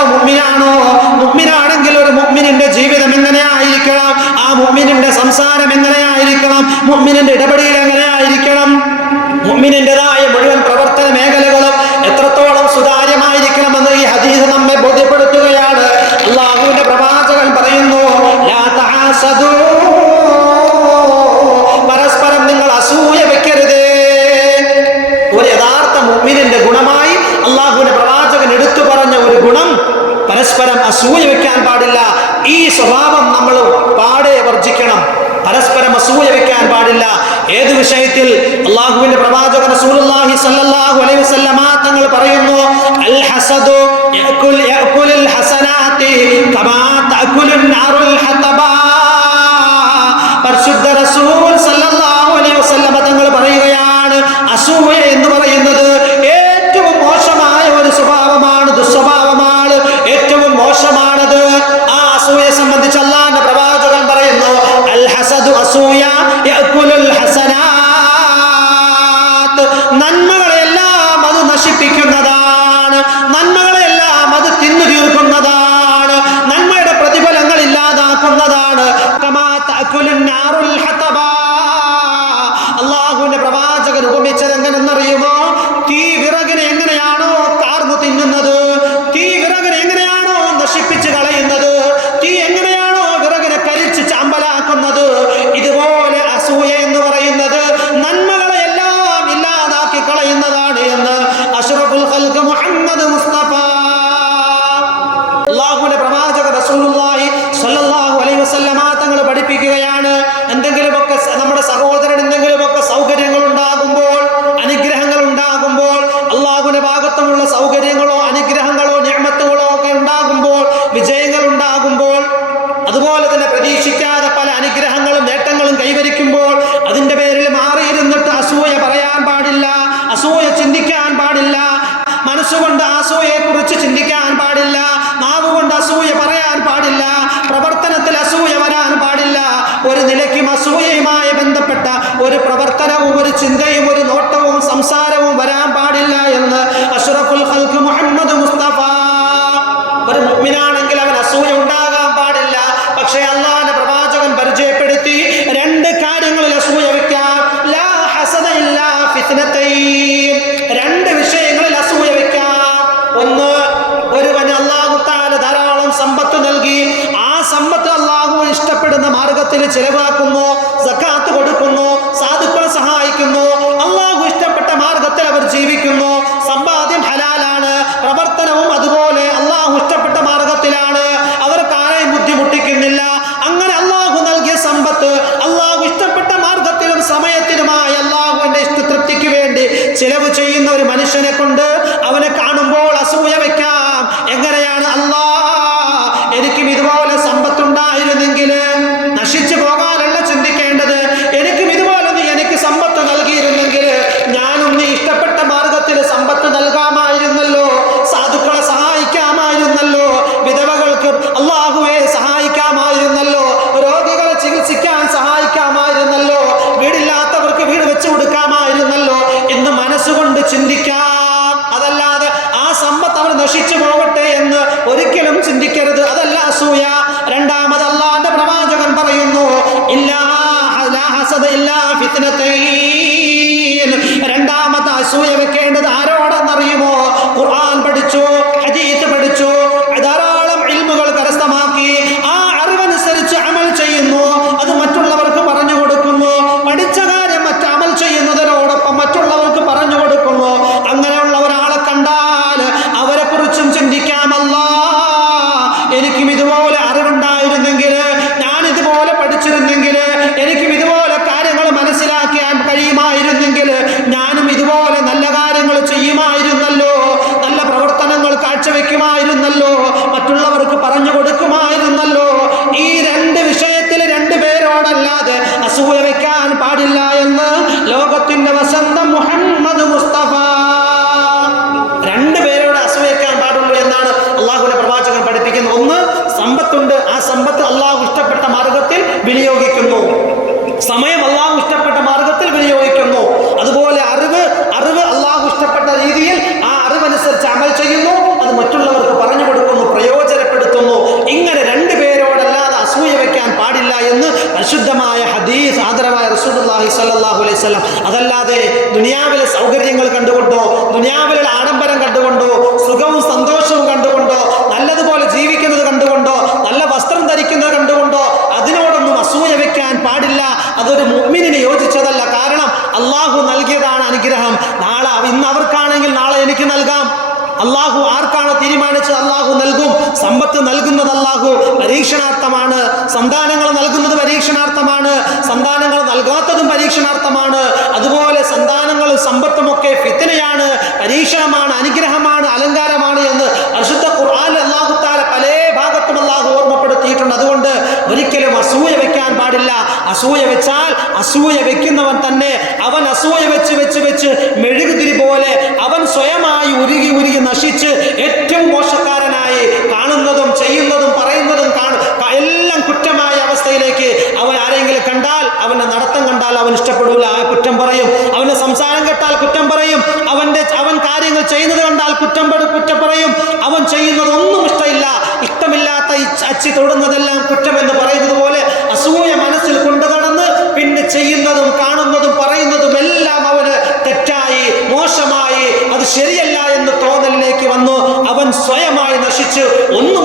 ഇല്ലാത്ത മുമ്മിനാണോ? മുമ്മിനാണെങ്കിൽ ഒരു മുമ്മിനിന്റെ ജീവിതം എങ്ങനെയായിരിക്കണം ആ മുമ്മിനിന്റെ സംസാരം എങ്ങനെയായിരിക്കണം മുമ്മിനിന്റെ ഇടപെടൽ എങ്ങനെയായിരിക്കണം മുമ്മിനിന്റെതായ മുഴുവൻ പ്രവർത്തന മേഖലകളും എത്രത്തോളം സുതാര്യമായിരിക്കണമെന്ന് ഈ ഹദീസ് നമ്മെ ബോധ്യപ്പെടുത്തുകയാണ്. അള്ളാഹുവിന്റെ പ്രവാചകൻ പറയുന്നു പരസ്പരം നിങ്ങൾ അസൂയ വെക്കരുത്. ഒരു യഥാർത്ഥ മുമ്മിനിന്റെ ഗുണമായി അള്ളാഹുവിന്റെ പ്രവാചകൻ എടുത്തു പറഞ്ഞു ഒരു ഗുണം പരസ്പരം അസൂയ വെക്കാൻ പാടില്ല. ഈ സ്വഭാവം നമ്മൾ പാടെ വർജിക്കണം പരസ്പരം അസൂയ വെക്കാൻ പാടില്ല. ഏത് വിഷയത്തിൽ അള്ളാഹുവിന്റെ പ്രവാചകൻ റസൂലുള്ളാഹി സ്വല്ലല്ലാഹു അലൈഹി വസല്ലമ തങ്ങൾ പറയുന്നു അൽ ഹസദു യഅകുലുൽ ഹസനാതി കമാ തഅകുലുൻ നാറുൽ ഹതബാ. അസൂയ നന്മകളെല്ലാം അത് നശിപ്പിക്കുന്നതാണ് ഒരു നിലയ്ക്കും അസൂയയുമായി ബന്ധപ്പെട്ട ഒരു പ്രവർത്തനവും ഒരു ചിന്തയും ഒരു മാർഗത്തിൽ ചെലവാക്കുന്നു സക്കാത്ത് കൊടുക്കുന്നു സാധുക്കളെ സഹായിക്കുന്നു അള്ളാഹു ഇഷ്ടപ്പെട്ട മാർഗത്തിൽ അവർ ജീവിക്കുന്നു. സമ്പാദ്യം ഹലാലാണ് പ്രവർത്തനവും അതുപോലെ അള്ളാഹു ഇഷ്ടപ്പെട്ട മാർഗത്തിലാണ്. അവർക്ക് ആരെയും ബുദ്ധിമുട്ടിക്കുന്നില്ല. അങ്ങനെ അള്ളാഹു നൽകിയ സമ്പത്ത് അള്ളാഹു ഇഷ്ടപ്പെട്ട മാർഗത്തിലും സമയത്തിലുമായി അള്ളാഹുവിന്റെ ഇഷ്ടതൃപ്തിക്ക് വേണ്ടി ചെലവ് ചെയ്യുന്ന ഒരു മനുഷ്യനെ കൊണ്ട് ചെയ്യുമായിരുന്നല്ലോ നല്ല പ്രവർത്തനങ്ങൾ കാഴ്ചവെക്കുമായിരുന്നല്ലോ. മറ്റുള്ളവർക്ക് പറഞ്ഞു കൊടുക്കുമായിരുന്നല്ലോ. ഈ രണ്ട് വിഷയത്തിൽ രണ്ട് പേരോടല്ലാതെ അസൂയ വെക്കാൻ പാടില്ല എന്ന് ലോകത്തിന്റെ വസന്തം മുഹമ്മദ് മുസ്തഫ. രണ്ട് പേരോട് അസൂയക്കാൻ പാടുള്ളൂ എന്നാണ് അള്ളാഹുവിന്റെ പ്രവാചകൻ പഠിപ്പിക്കുന്നത്. ഒന്ന് സമ്പത്തുണ്ട്. ആ സമ്പത്ത് അള്ളാഹു ഇഷ്ടപ്പെട്ട മാർഗത്തിൽ വിനിയോഗിക്കുന്നു സമയം അള്ളാഹു ഇഷ്ടപ്പെട്ട മാർഗത്തിൽ വിനിയോഗിക്കുന്നു അതുപോലെ അറിവ് അറിവ് അള്ളാഹു ഇഷ്ടപ്പെട്ട രീതിയിൽ ആ അറിവനുസരിച്ച് അമൽ ചെയ്യുന്നു അത് മറ്റുള്ളവർക്ക് പറഞ്ഞു കൊടുക്കുന്നു പ്രയോജനപ്പെടുത്തുന്നു ഇങ്ങനെ രണ്ട് പേരോടല്ലാതെ അസൂയ വെക്കാൻ പാടില്ല എന്ന് പരിശുദ്ധമായ ഹദീസ് ആദരവായ റസൂലുള്ളാഹി സ്വല്ലല്ലാഹു വസല്ലം. അതല്ലാതെ ദുനിയാവിലെ സൗകര്യങ്ങൾ കണ്ടുകൊണ്ടോ ദുനിയാവിലെ ആഡംബരം കണ്ടുകൊണ്ടോ തീരുമാനിച്ചത് അള്ളാഹു നൽകും സമ്പത്ത് നൽകുന്നത് അള്ളാഹു പരീക്ഷണാർത്ഥമാണ് സന്താനങ്ങൾ നൽകുന്നത് പരീക്ഷണാർത്ഥമാണ് സന്താനങ്ങൾ നൽകാത്തതും പരീക്ഷണാർത്ഥമാണ്. അതുപോലെ സന്താനങ്ങളും സമ്പത്തുമൊക്കെ ഫിത്തനയാണ് പരീക്ഷണമാണ് അനുഗ്രഹമാണ് അലങ്കാരമാണ് എന്ന് അശുദ്ധ ഖുർആൻ അള്ളാഹു താല പല ഭാഗത്തും അള്ളാഹു ഓർമ്മപ്പെടുത്തിയിട്ടുണ്ട്. അതുകൊണ്ട് ഒരിക്കലും അസൂയ വെക്കാൻ പാടില്ല. അസൂയ വെച്ചാൽ അസൂയ വെക്കുന്നവൻ തന്നെ അവൻ അസൂയ വെച്ച് വെച്ച് വെച്ച് മെഴുകുതിരി പോലെ അവൻ സ്വയമായി ഉരുകി ഉരുകി നശിച്ച് മറിച്ച് ഒന്ന്